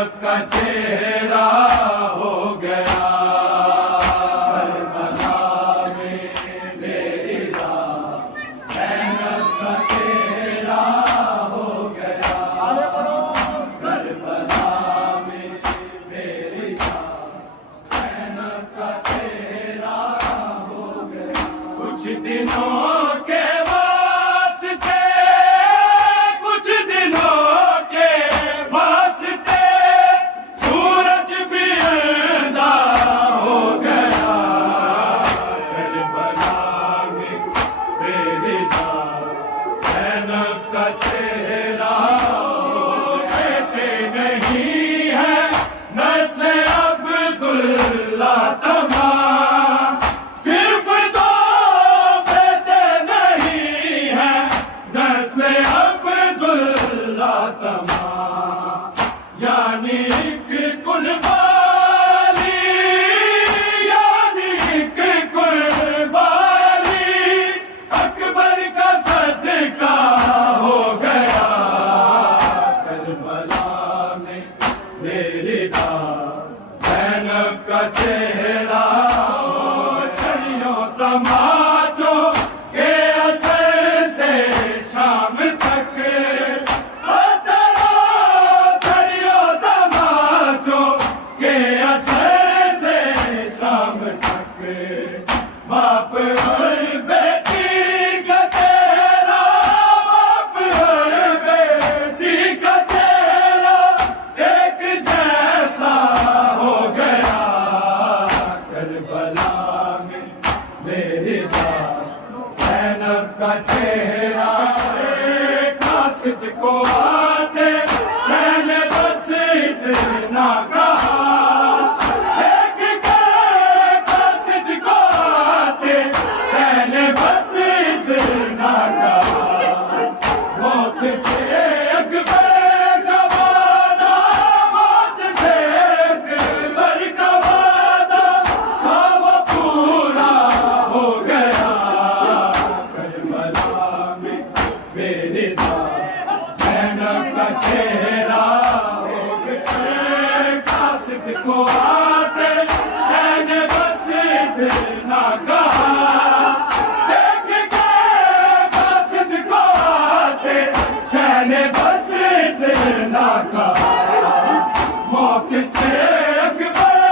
زینب کا چہرہ ہو گیا کربلا میں میری جان، زینب کا چہرہ ہو گیا کربلا میں میری جان، زینب کا چہرہ ہو گیا۔ کچھ دنوں کے واسطے، کچھ دنوں کے واسطے سورج بھی اندھا ہو گیا کربلا میں میری جان، زینب کا چہرہ کہتے نہیں ہے نسل عبداللہ تمام، صرف دو بیٹے نہیں ہیں نسل عبداللہ تمام، یعنی ایک قربانی، یعنی ایک قربانی اکبر کا صدقہ ہو گیا کربلا میں میری جان، زینب کا چہرہ چھڑیوں تماچوں کے اثر سے شام تک، چھڑیوں تماچوں کے اثر سے شام تک، باپ اور بیٹی کا چہرہ، باپ اور بیٹی کا چہرہ ایک جیسا ہو گیا کربلا میں میری جان، زینب کا چہرہ قاصد کو آتے چین بس اتنا کہا، ایک قاصد کو آتے چین بس اتنا کہا، موت سے اکبر کا وعدہ، موت سے اکبر کا وعدہ تھا وہ پورا ہو گیا کربلا میں میری جان، زینب کا چہرہ ہو گیا، قاصد کو آتے شہن بس اتنا کہا، دیکھ کے قاصد کو آتے شہن بس اتنا کہا، موت سے اکبر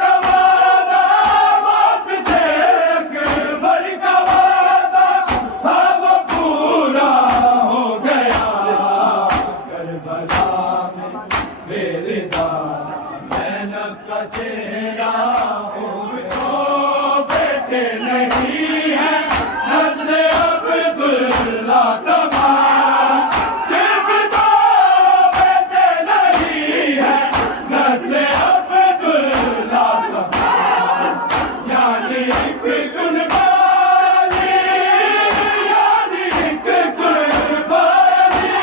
کا وعدہ، موت سے اکبر کا وعدہ تھا وہ پورا ہو گیا کربلا میں میری جان، زینب کا چہرہ ہو گیا، بیٹے نہیں ہیں نسل عبداللہ تمام، صرف دو بیٹے نہیں ہیں نسل عبداللہ تمام، یعنی ایک قربانی، یعنی ایک قربانی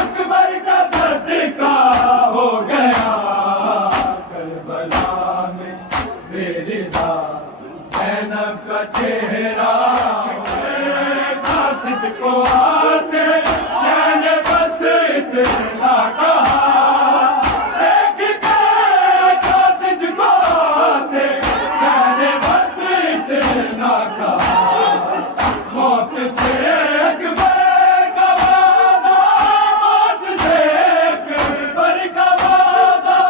اکبر کا صدقہ ہو گیا کربلا میں میری جان، زینب کا چہرہ قاصد کو آتے شہن بس اتنا کہا، ایک قاصد کو آتے شہن بس اتنا کہا، موت سے اکبر کا وعدہ، موت سے اکبر کا وعدہ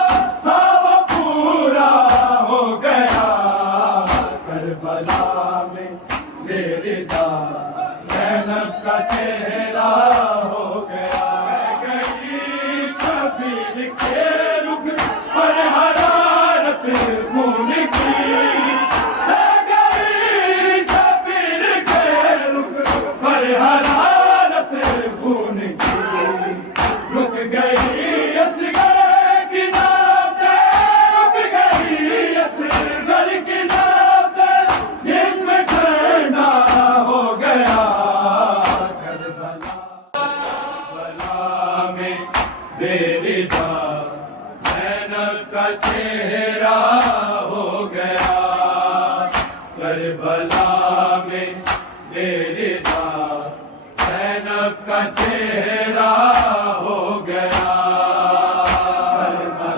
تھا وہ پورا ہو گیا کربلا میں میری جان، زینب کا چہرہ ہو گیا، گئی شبیر کے رخ پر حرارت خون کی، گئی شبیر کے رخ پر حرارت خون کی، رک گئی اصغر کی نازیں، رک گئی اصغر کی نازیں، جس میں ٹھنڈا ہو گیا کربلا میں میری جان، زینب کا چہرہ ہو گیا کربلا میں میری جان، زینب کا چہرہ ہو گیا کربلا